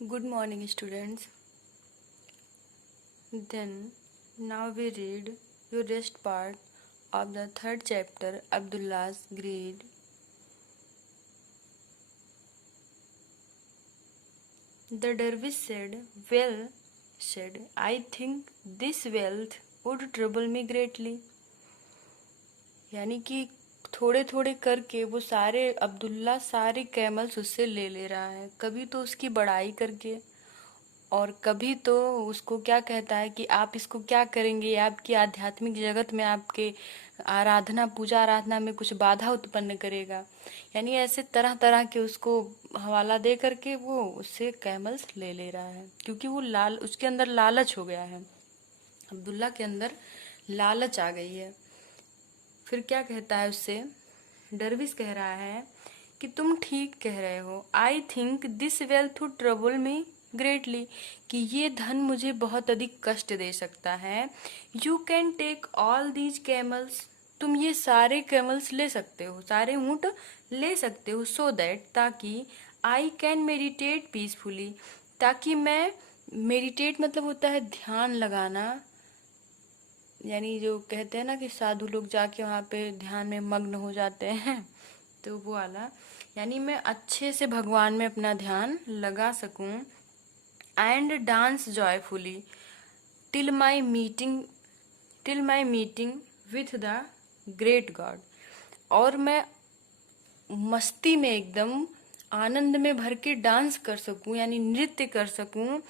Good morning, students. Then, now we read your rest part of the third chapter, Abdullah's Greed. The dervish said, "Well said, I think this wealth would trouble me greatly." यानी कि थोड़े थोड़े करके वो अब्दुल्ला सारे camels उससे ले रहा है। कभी तो उसकी बड़ाई करके और कभी तो उसको क्या कहता है कि आप इसको क्या करेंगे, आपकी आध्यात्मिक जगत में, आपके पूजा आराधना में कुछ बाधा उत्पन्न करेगा। यानी ऐसे तरह तरह के उसको हवाला दे करके वो उससे कैमल्स ले रहा है, क्योंकि वो उसके अंदर लालच हो गया है। अब्दुल्ला के अंदर लालच आ गई है। फिर क्या कहता है उससे? डरविस कह रहा है कि तुम ठीक कह रहे हो। I think this wealth would trouble me greatly, कि ये धन मुझे बहुत अधिक कष्ट दे सकता है। You can take all these camels, तुम ये सारे कैमल्स ले सकते हो, सारे ऊँट ले सकते हो। सो दैट, ताकि आई कैन मेडिटेट पीसफुली, ताकि मैं मेडिटेट मतलब होता है ध्यान लगाना, यानी जो कहते हैं ना कि साधु लोग जाके वहाँ पे ध्यान में मग्न हो जाते हैं, तो वो वाला, यानी मैं अच्छे से भगवान में अपना ध्यान लगा सकूं। And dance joyfully till my meeting with the great God, और मैं मस्ती में एकदम आनंद में भर के डांस कर सकूं, यानी नृत्य कर सकूं।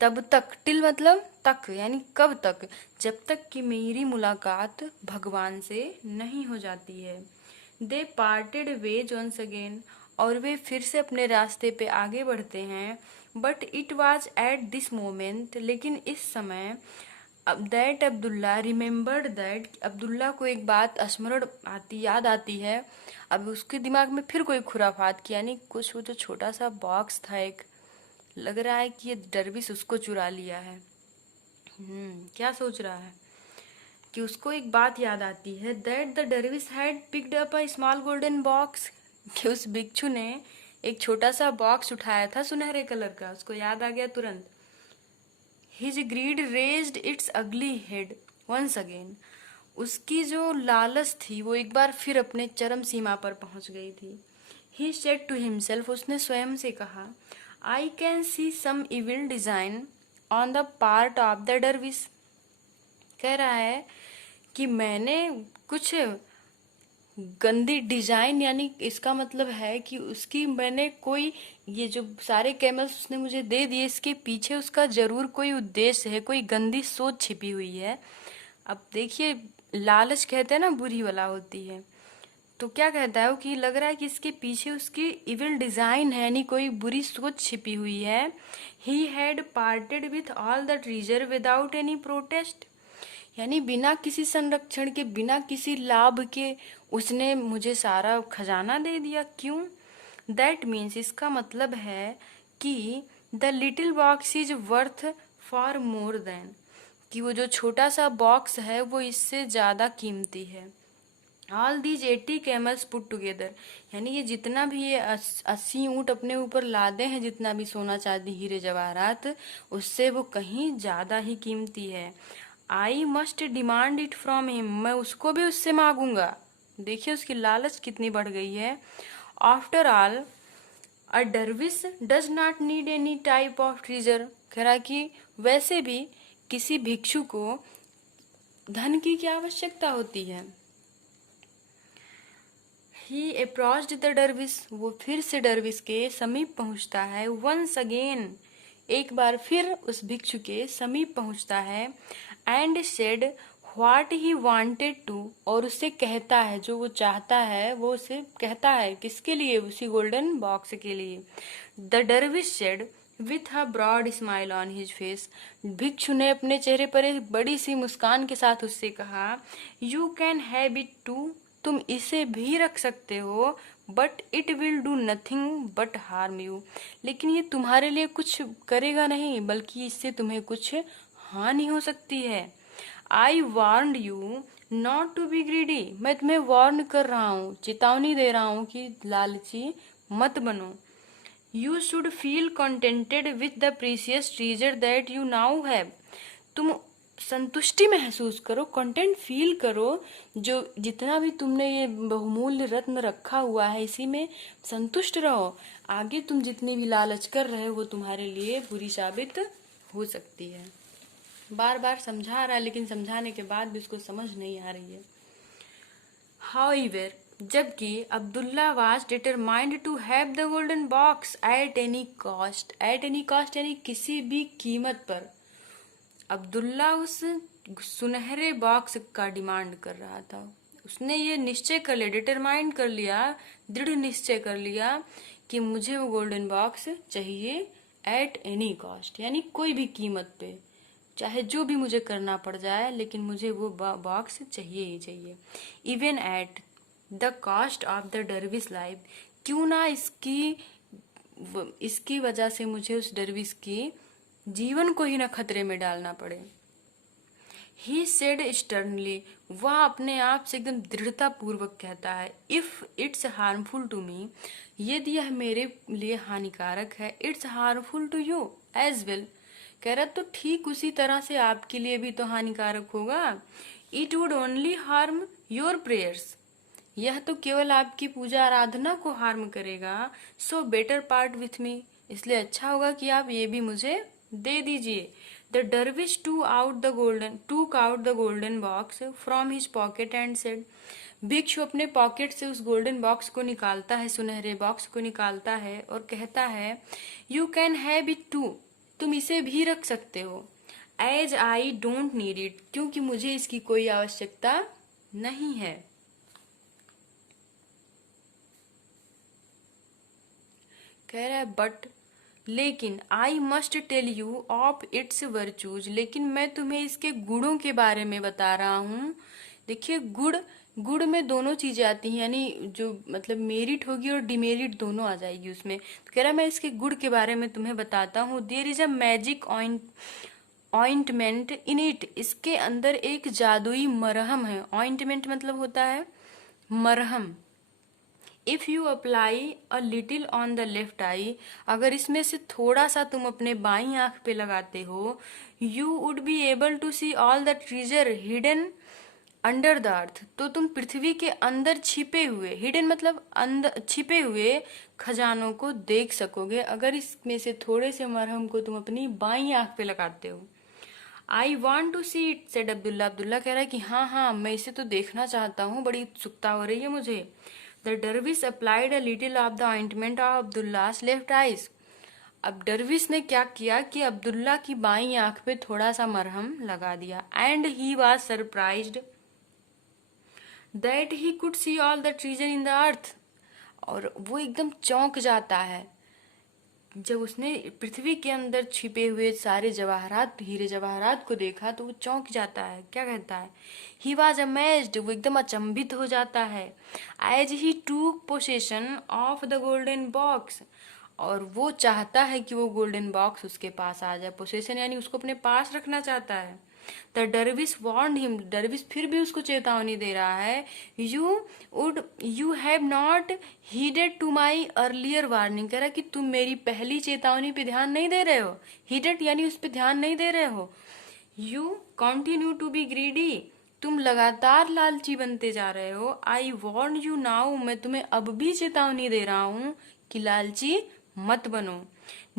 तब तक, टिल मतलब तक, यानी कब तक? जब तक कि मेरी मुलाकात भगवान से नहीं हो जाती है। दे पार्टेड वेज वंस अगेन, और वे फिर से अपने रास्ते पे आगे बढ़ते हैं। But it was at this moment, लेकिन इस समय, that Abdullah remembered that, Abdullah को एक बात याद आती है। अब उसके दिमाग में फिर कोई खुराफात की, यानी कुछ वो जो छोटा सा बॉक्स था, एक लग रहा है कि ये डरविश उसको चुरा लिया है। क्या सोच रहा है कि उसको एक बात याद आती है, that the dervish had picked up a small golden box, कि उस भिक्षु ने एक छोटा सा बॉक्स उठाया था सुनहरे कलर का। उसको याद आ गया तुरंत। हिज ग्रीड रेज्ड इट्स अगली हेड वंस अगेन, उसकी जो लालच थी वो एक बार फिर अपने चरम सीमा पर पहुंच गई थी। ही सेड टू हिमसेल्फ, उसने स्वयं से कहा, I can see some evil design on the part of the dervish. कह रहा है कि मैंने कुछ गंदी डिजाइन, यानी इसका मतलब है कि उसकी मैंने कोई, ये जो सारे कैमल्स उसने मुझे दे दिए, इसके पीछे उसका जरूर कोई उद्देश्य है, कोई गंदी सोच छिपी हुई है। अब देखिए, लालच कहते हैं ना बुरी वाला होती है, तो क्या कहता है वो कि लग रहा है कि इसके पीछे उसकी इविल डिजाइन है, यानी कोई बुरी सोच छिपी हुई है। He had parted with all the treasure without any protest, यानी बिना किसी संरक्षण के, बिना किसी लाभ के उसने मुझे सारा खजाना दे दिया। क्यों? दैट मीन्स, इसका मतलब है कि the little box is worth for more than, कि वो जो छोटा सा बॉक्स है वो इससे ज्यादा कीमती है। All these 80 camels put together, यानी ये जितना भी ये 80 ऊंट अपने ऊपर लादे हैं, जितना भी सोना चांदी हीरे जवाहरात, उससे वो कहीं ज्यादा ही कीमती है। I must demand it from him, मैं उसको भी उससे मांगूंगा। देखिए उसकी लालच कितनी बढ़ गई है। After all a dervish does not need any type of treasure, कह रहा कि वैसे भी किसी भिक्षु को धन की क्या आवश्यकता होती है। ही अप्रोच्ड द डरविश, वो फिर से डरविश के समीप पहुंचता है। वंस अगेन, एक बार फिर उस भिक्षु के समीप पहुंचता है। And said what he wanted to, और उससे कहता है जो वो चाहता है, वो उसे कहता है किसके लिए? उसी गोल्डन बॉक्स के लिए। The dervish said with a broad smile on his face, भिक्षु ने अपने चेहरे पर एक बड़ी सी मुस्कान के साथ उससे कहा, you can have it too, तुम इसे भी रख सकते हो, but it will do nothing but harm you, लेकिन ये तुम्हारे लिए कुछ करेगा नहीं, बल्कि इससे तुम्हें कुछ हानि हो सकती है। I warned you not to be greedy, मैं तुम्हें वार्न कर रहा हूँ, चेतावनी दे रहा हूँ कि लालची मत बनो। You should feel contented with the precious treasure that you now have. तुम संतुष्टि महसूस करो, कंटेंट फील करो, जो जितना भी तुमने ये बहुमूल्य रत्न रखा हुआ है इसी में संतुष्ट रहो। आगे तुम जितनी भी लालच कर रहे हो वो तुम्हारे लिए बुरी साबित हो सकती है। बार बार समझा रहा है लेकिन समझाने के बाद भी उसको समझ नहीं आ रही है। However, जबकि Abdullah was determined to have the golden box at any cost. At any cost यानी किसी भी कीमत पर अब्दुल्ला उस सुनहरे बॉक्स का डिमांड कर रहा था। उसने ये निश्चय कर लिया, डिटरमाइंड कर लिया, दृढ़ निश्चय कर लिया कि मुझे वो गोल्डन बॉक्स चाहिए एट एनी कॉस्ट, यानी कोई भी कीमत पे, चाहे जो भी मुझे करना पड़ जाए, लेकिन मुझे वो बॉक्स चाहिए ही चाहिए। Even at the cost of the dervish life, क्यों ना इसकी वजह से मुझे उस डरविस की जीवन को ही ना खतरे में डालना पड़े। ही सेड स्टर्नली, वह अपने आप से एकदम दृढ़ता पूर्वक कहता है, if it's harmful to me, यदि यह मेरे लिए हानिकारक है, it's harmful to you as well, कह रहा तो ठीक उसी तरह से आपके लिए भी तो हानिकारक होगा। It would only harm your prayers, यह तो केवल आपकी पूजा आराधना को हार्म करेगा। So better part with me, इसलिए अच्छा होगा कि आप ये भी मुझे दे दीजिए। द डरविश टूक out the golden box from his pocket and said, भिक्षु अपने पॉकेट से उस गोल्डन बॉक्स को निकालता है, सुनहरे बॉक्स को निकालता है और कहता है, you can have it too, तुम इसे भी रख सकते हो। As I don't need it, क्योंकि मुझे इसकी कोई आवश्यकता नहीं है। कह रहा है बट, लेकिन I must tell you of its virtues, लेकिन मैं तुम्हें इसके गुणों के बारे में बता रहा हूँ। देखिए गुड़ में दोनों चीजें आती हैं, यानी जो मतलब मेरिट होगी और डिमेरिट दोनों आ जाएगी उसमें। तो कह रहा है मैं इसके गुड़ के बारे में तुम्हें बताता हूँ। There is a magic ointment in it, इसके अंदर एक जादुई मरहम है। ऑइंटमेंट मतलब होता है मरहम। If you apply a little on the left eye, अगर इसमें से थोड़ा सा तुम अपने बाई आंख पे लगाते हो, you would be able to see all the treasure hidden under the earth, तो तुम पृथ्वी के अंदर छिपे हुए, हिडन मतलब अंदर छिपे हुए खजानों को देख सकोगे, अगर इसमें से थोड़े से मरहम को तुम अपनी बाई आंख पे लगाते हो। I want to see it said Abdullah, Abdullah कह रहा है कि हाँ हाँ मैं इसे तो देखना चाहता हूँ, बड़ी उत्सुकता हो रही है मुझे। The dervish applied a little of the ointment of Abdullah's left eyes, अब डरविस ने क्या किया कि अब्दुल्ला की बाई आंख पे थोड़ा सा मरहम लगा दिया। And he was surprised that he could see all the treasure in the earth, और वो एकदम चौंक जाता है जब उसने पृथ्वी के अंदर छिपे हुए सारे जवाहरात, हीरे जवाहरात को देखा तो वो चौंक जाता है। क्या कहता है, ही वॉज अमेज्ड, वो एकदम अचंभित हो जाता है। एज ही टूक possession of the golden box, और वो चाहता है कि वो गोल्डन बॉक्स उसके पास आ जाए। पोसेशन यानी उसको अपने पास रखना चाहता है। The dervish warn him, dervish फिर भी उसको चेतावनी दे रहा है, you have not heeded to my earlier warning, कह रहा है कि तुम मेरी पहली चेतावनी पे ध्यान नहीं दे रहे हो। हीडेड यानी उस पर ध्यान नहीं दे रहे हो। You continue to be greedy, तुम लगातार लालची बनते जा रहे हो। आई वार्न यू नाउ, मैं तुम्हें अब भी चेतावनी दे रहा हूँ कि लालची मत बनो।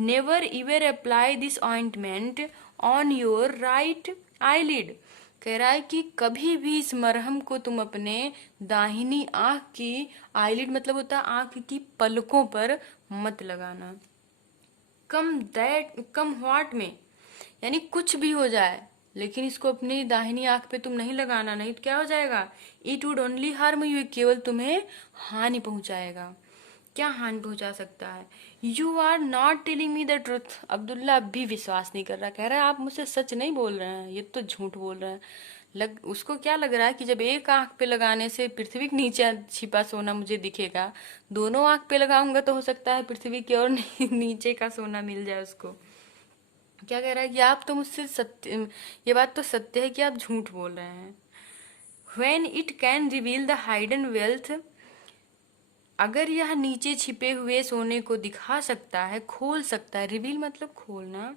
Never इवर apply this ointment on your right eyelid, कह रहा है कि कभी भी इस मरहम को तुम अपने दाहिनी आंख की, आईलिड मतलब होता है आंख की पलकों पर मत लगाना। कम व्हाट में, यानी कुछ भी हो जाए, लेकिन इसको अपनी दाहिनी आंख पे तुम नहीं लगाना, नहीं तो क्या हो जाएगा, it would only harm you, केवल तुम्हें हानि पहुंचाएगा। क्या हानि पहुंचा सकता है। You are not telling me the truth, Abdullah अब भी विश्वास नहीं कर रहा, कह रहा है आप मुझसे सच नहीं बोल रहे हैं, ये तो झूठ बोल रहे हैं। उसको क्या लग रहा है कि जब एक आंख पे लगाने से पृथ्वी के नीचे छिपा सोना मुझे दिखेगा, दोनों आंख पे लगाऊंगा तो हो सकता है पृथ्वी की और नीचे का सोना मिल जाए उसको। क्या कह रहा है कि आप तो मुझसे सत्य, ये बात तो सत्य है कि आप झूठ बोल रहे हैं। When it can reveal the hidden wealth अगर यह नीचे छिपे हुए सोने को दिखा सकता है, खोल सकता है, रिवील मतलब खोलना,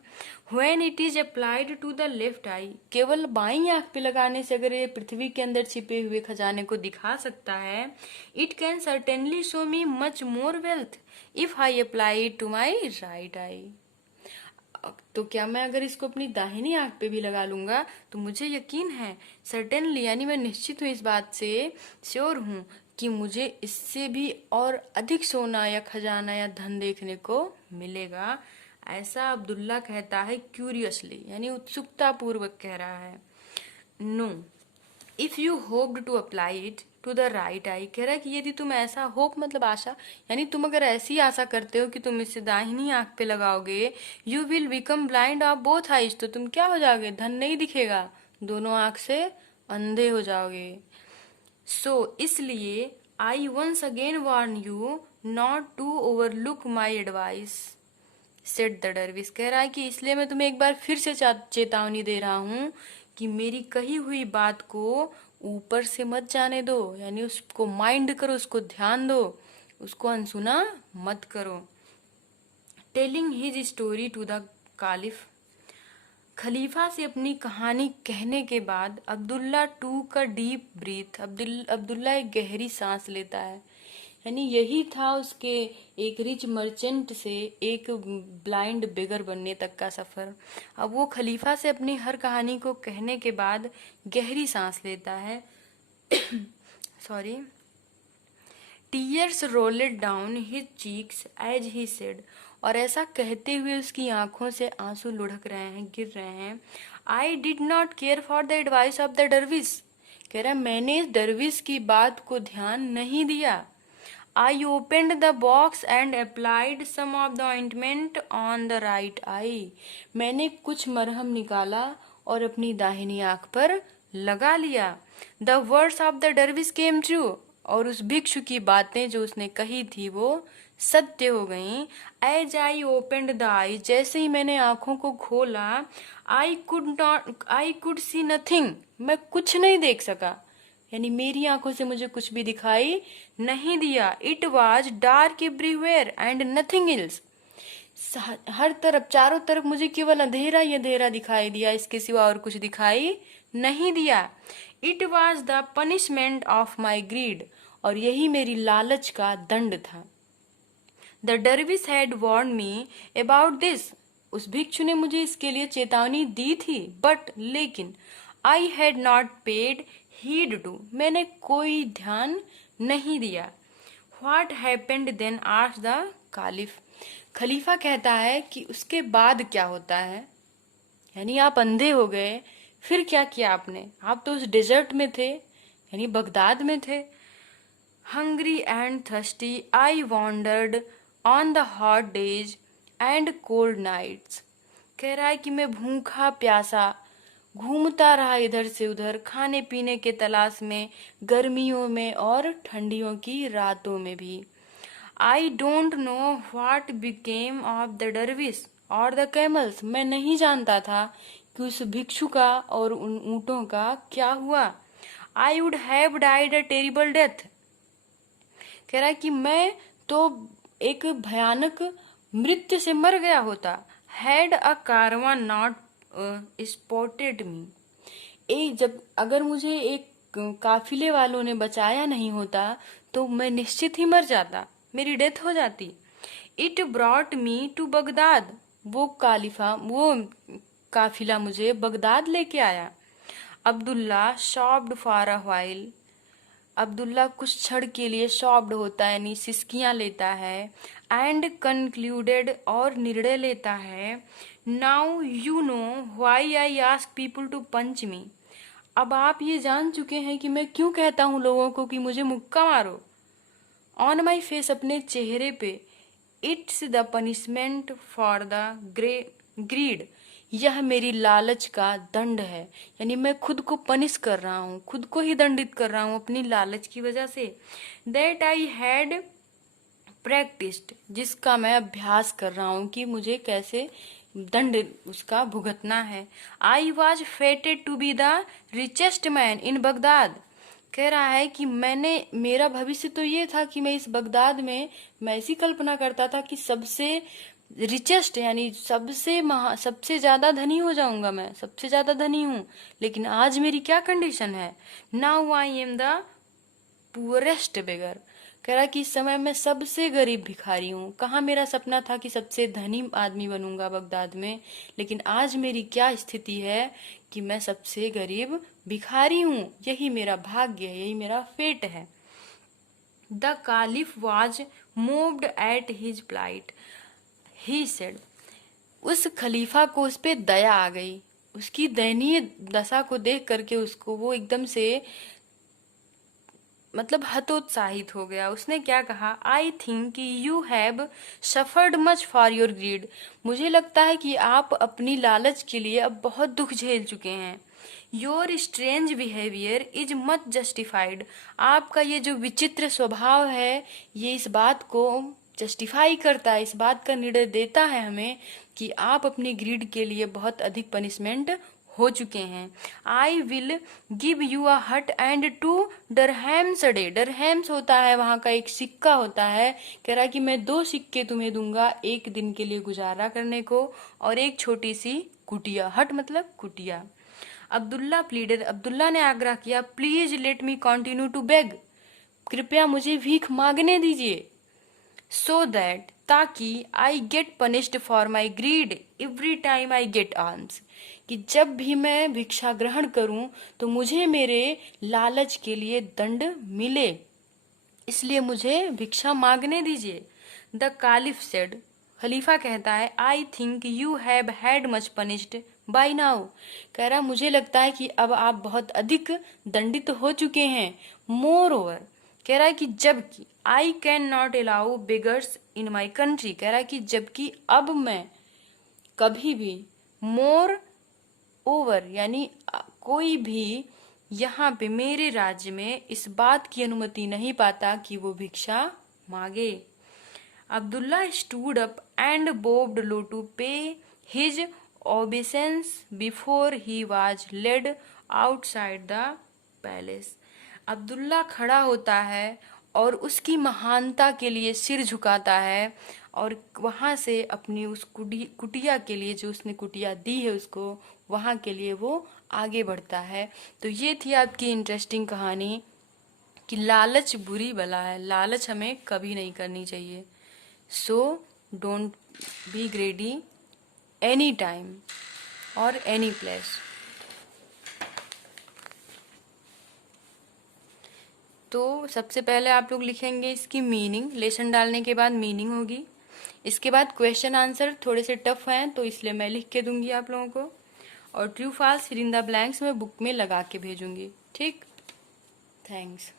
when it is applied to the left eye, केवल बाईं आंख पे लगाने से अगर ये पृथ्वी के अंदर छिपे हुए खजाने को दिखा सकता है, it can certainly show me much more wealth if I apply it to my right eye. तो क्या मैं अगर इसको अपनी दाहिनी आंख पे भी लगा लूंगा तो मुझे यकीन है, सर्टेनली यानी मैं निश्चित हूँ इस बात से, श्योर हूँ कि मुझे इससे भी और अधिक सोना या खजाना या धन देखने को मिलेगा। ऐसा अब्दुल्ला कहता है क्यूरियसली, यानी उत्सुकता पूर्वक कह रहा है। No, if you hoped to apply it to the right eye, कह रहा है कि यदि तुम ऐसा, होप मतलब आशा, यानी तुम अगर ऐसी आशा करते हो कि तुम इसे दाहिनी आंख पे लगाओगे, you will become blind of both eyes, तो तुम क्या हो जाओगे, धन नहीं दिखेगा, दोनों आंख से अंधे हो जाओगे। सो इसलिए I once again warn you not to overlook my advice, said the dervish, कह रहा है कि इसलिए मैं तुम्हें एक बार फिर से चेतावनी दे रहा हूं कि मेरी कही हुई बात को ऊपर से मत जाने दो, यानी उसको माइंड करो, उसको ध्यान दो, उसको अनसुना मत करो। Telling his story to the caliph, खलीफा से अपनी कहानी कहने के बाद अब्दुल्ला टू का डीप ब्रीथ, अब्दुल्ला एक गहरी सांस लेता है, यानी यही था उसके एक रिच मर्चेंट से एक ब्लाइंड बेगर बनने तक का सफर। अब वो खलीफा से अपनी हर कहानी को कहने के बाद गहरी सांस लेता है। Sorry, tears rolled down his cheeks as he said, और ऐसा कहते हुए उसकी आंखों से आंसू लुढ़क रहे हैं, गिर रहे हैं। I did not care for the advice of the dervish, कह रहा मैंने इस दरविश की बात को ध्यान नहीं दिया। I opened the box and applied some of the ointment on the right eye, मैंने कुछ मरहम निकाला और अपनी दाहिनी आंख पर लगा लिया। The words of the dervish came true, और उस भिक्षु की बातें जो उसने कही थी वो सत्य हो गईं। As I opened the eye, जैसे ही मैंने आंखों को खोला, I could see nothing, मैं कुछ नहीं देख सका, यानी मेरी आंखों से मुझे कुछ भी दिखाई नहीं दिया। It was dark everywhere and nothing else, हर तरफ, चारों तरफ मुझे केवल अंधेरा ही अंधेरा दिखाई दिया, इसके सिवा और कुछ दिखाई नहीं दिया। It was the punishment of my greed, और यही मेरी लालच का दंड था। The dervish had warn me about this, उस भिक्षु ने मुझे इसके लिए चेतावनी दी थी, बट लेकिन I had not paid heed to, मैंने कोई ध्यान नहीं दिया। What happened then, asked the caliph, खलीफा कहता है कि उसके बाद क्या होता है, यानी आप अंधे हो गए, फिर क्या किया आपने, आप तो उस डेजर्ट में थे, यानी बगदाद में थे। Hungry and thirsty I wandered on the hot days and cold nights, कह रहा है कि मैं भूखा प्यासा घूमता रहा इधर से उधर, खाने पीने के तलाश में, गर्मियों में और ठंडियों की रातों में भी। I don't know what became of the dervish और द कैमल्स, मैं नहीं जानता था कि उस भिक्षु का और उन ऊंटों का क्या हुआ। I would have died a terrible death, कह रहा है कि मैं तो एक भयानक मृत्यु से मर गया होता। Had a caravan not spotted me, एक जब अगर मुझे एक काफिले वालों ने बचाया नहीं होता तो मैं निश्चित ही मर जाता, मेरी डेथ हो जाती। It brought me to Baghdad, वो काफिला मुझे बगदाद लेके आया। Abdullah shopped for a while, Abdullah कुछ क्षण के लिए शॉप्ड होता है, यानी सिसकियां लेता है। एंड कंक्लूडेड, और निर्णय लेता है। Now you know why I ask people to punch me, अब आप ये जान चुके हैं कि मैं क्यों कहता हूँ लोगों को कि मुझे मुक्का मारो। ऑन माई फेस, अपने चेहरे पे। It's the punishment for the greed, यह मेरी लालच का दंड है, यानी मैं खुद को पनिश कर रहा हूँ, खुद को ही दंडित कर रहा हूँ अपनी लालच की वजह से। दैट आई हैड प्रैक्टिस्ड, जिसका मैं अभ्यास कर रहा हूँ कि मुझे कैसे दंड उसका भुगतना है। I was fated to be the richest man in Baghdad, कह रहा है कि मेरा भविष्य तो ये था कि मैं इस बगदाद में, मैं ऐसी कल्पना करता था कि सबसे रिचेस्ट यानी सबसे ज्यादा धनी हो जाऊंगा, मैं सबसे ज्यादा धनी हूँ। लेकिन आज मेरी क्या कंडीशन है, now I am the poorest beggar. कह रहा कि इस समय मैं सबसे गरीब भिखारी हूँ। कहाँ मेरा सपना था कि सबसे धनी आदमी बनूंगा बगदाद में, लेकिन आज मेरी क्या स्थिति है कि मैं सबसे गरीब भिखारी हूँ। यही मेरा भाग्य है, यही मेरा फेट है। The caliph was moved at his plight, he said. उस खलीफा को उस पे दया आ गई, उसकी दयनीय दशा को देख करके उसको वो एकदम से मतलब हतोत्साहित हो गया। उसने क्या कहा, आई थिंक कि you have suffered much for your greed. मुझे लगता है कि आप अपनी लालच के लिए अब बहुत दुख झेल चुके हैं। Your strange behaviour is much justified. आपका ये जो विचित्र स्वभाव है, ये इस बात को जस्टिफाई करता है, इस बात का निर्णय देता है हमें कि आप अपनी ग्रीड के लिए बहुत अधिक पनिशमेंट हो चुके हैं। आई विल गिव यू अ हट एंड टू डरहैम्स अ डे। डरहैम्स होता है वहां का एक सिक्का होता है। कह रहा है कि मैं 2 सिक्के तुम्हें दूंगा एक दिन के लिए गुजारा करने को, और एक छोटी सी कुटिया। हट मतलब कुटिया। अब्दुल्ला प्लीडेड, अब्दुल्ला ने आग्रह किया, please let me continue to beg. कृपया मुझे भीख मांगने दीजिए। सो दैट, ताकि I get punished for my greed every time I get alms. कि जब भी मैं भिक्षा ग्रहण करूं तो मुझे मेरे लालच के लिए दंड मिले, इसलिए मुझे भिक्षा मांगने दीजिए। द कालिफ सेड, खलीफा कहता है, I think you have had much punished bye now. कह रहा मुझे लगता है कि अब आप बहुत अधिक दंडित हो चुके हैं। मोर ओवर, कह रहा है कि जबकि I can not allow beggars in my country. कह रहा है कि जबकि अब मैं कभी भी, मोर ओवर यानी कोई भी यहाँ पे मेरे राज्य में इस बात की अनुमति नहीं पाता कि वो भिक्षा मांगे। Abdullah stood up and bowed low to pay his obeisance before he was led outside the palace. Abdullah खड़ा होता है और उसकी महानता के लिए सिर झुकाता है, और वहां से अपनी उस कुटिया के लिए, जो उसने कुटिया दी है उसको, वहां के लिए वो आगे बढ़ता है। तो ये थी आपकी इंटरेस्टिंग कहानी कि लालच बुरी बला है, लालच हमें कभी नहीं करनी चाहिए। So don't be ग्रेडी any time और एनी प्लेस। तो सबसे पहले आप लोग लिखेंगे इसकी मीनिंग, लेसन डालने के बाद मीनिंग होगी। इसके बाद क्वेश्चन आंसर थोड़े से टफ हैं तो इसलिए मैं लिख के दूंगी आप लोगों को, और true false fill in the blanks मैं बुक में लगा के भेजूंगी। ठीक, थैंक्स।